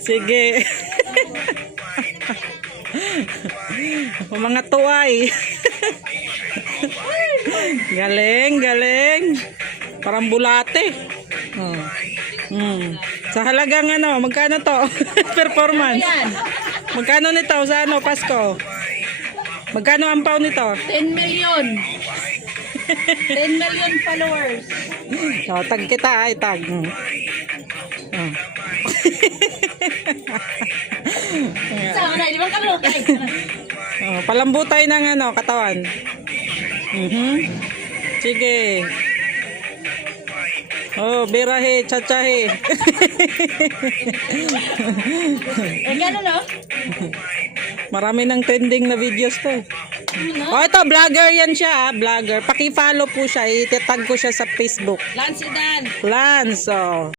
Sige. Mga tuway. Galing, galing. Parang bulate. Oh. Sa halagang ano, magkano to? Performance. Magkano nito sa ano, Pasko? Magkano ang pao nito? 10 million. 10 million followers. Oh, tag kita ay tag. Oh. Saan na, di ba kami lokay? Oh, palambutay ng ano, katawan. Sige. Oh, birahe, chachahe. Gano'n no? Marami ng trending na videos to. Oh, ito, vlogger yan siya, vlogger. Paki-follow po siya, itatag ko siya sa Facebook. Lance Dan. Lance, oh.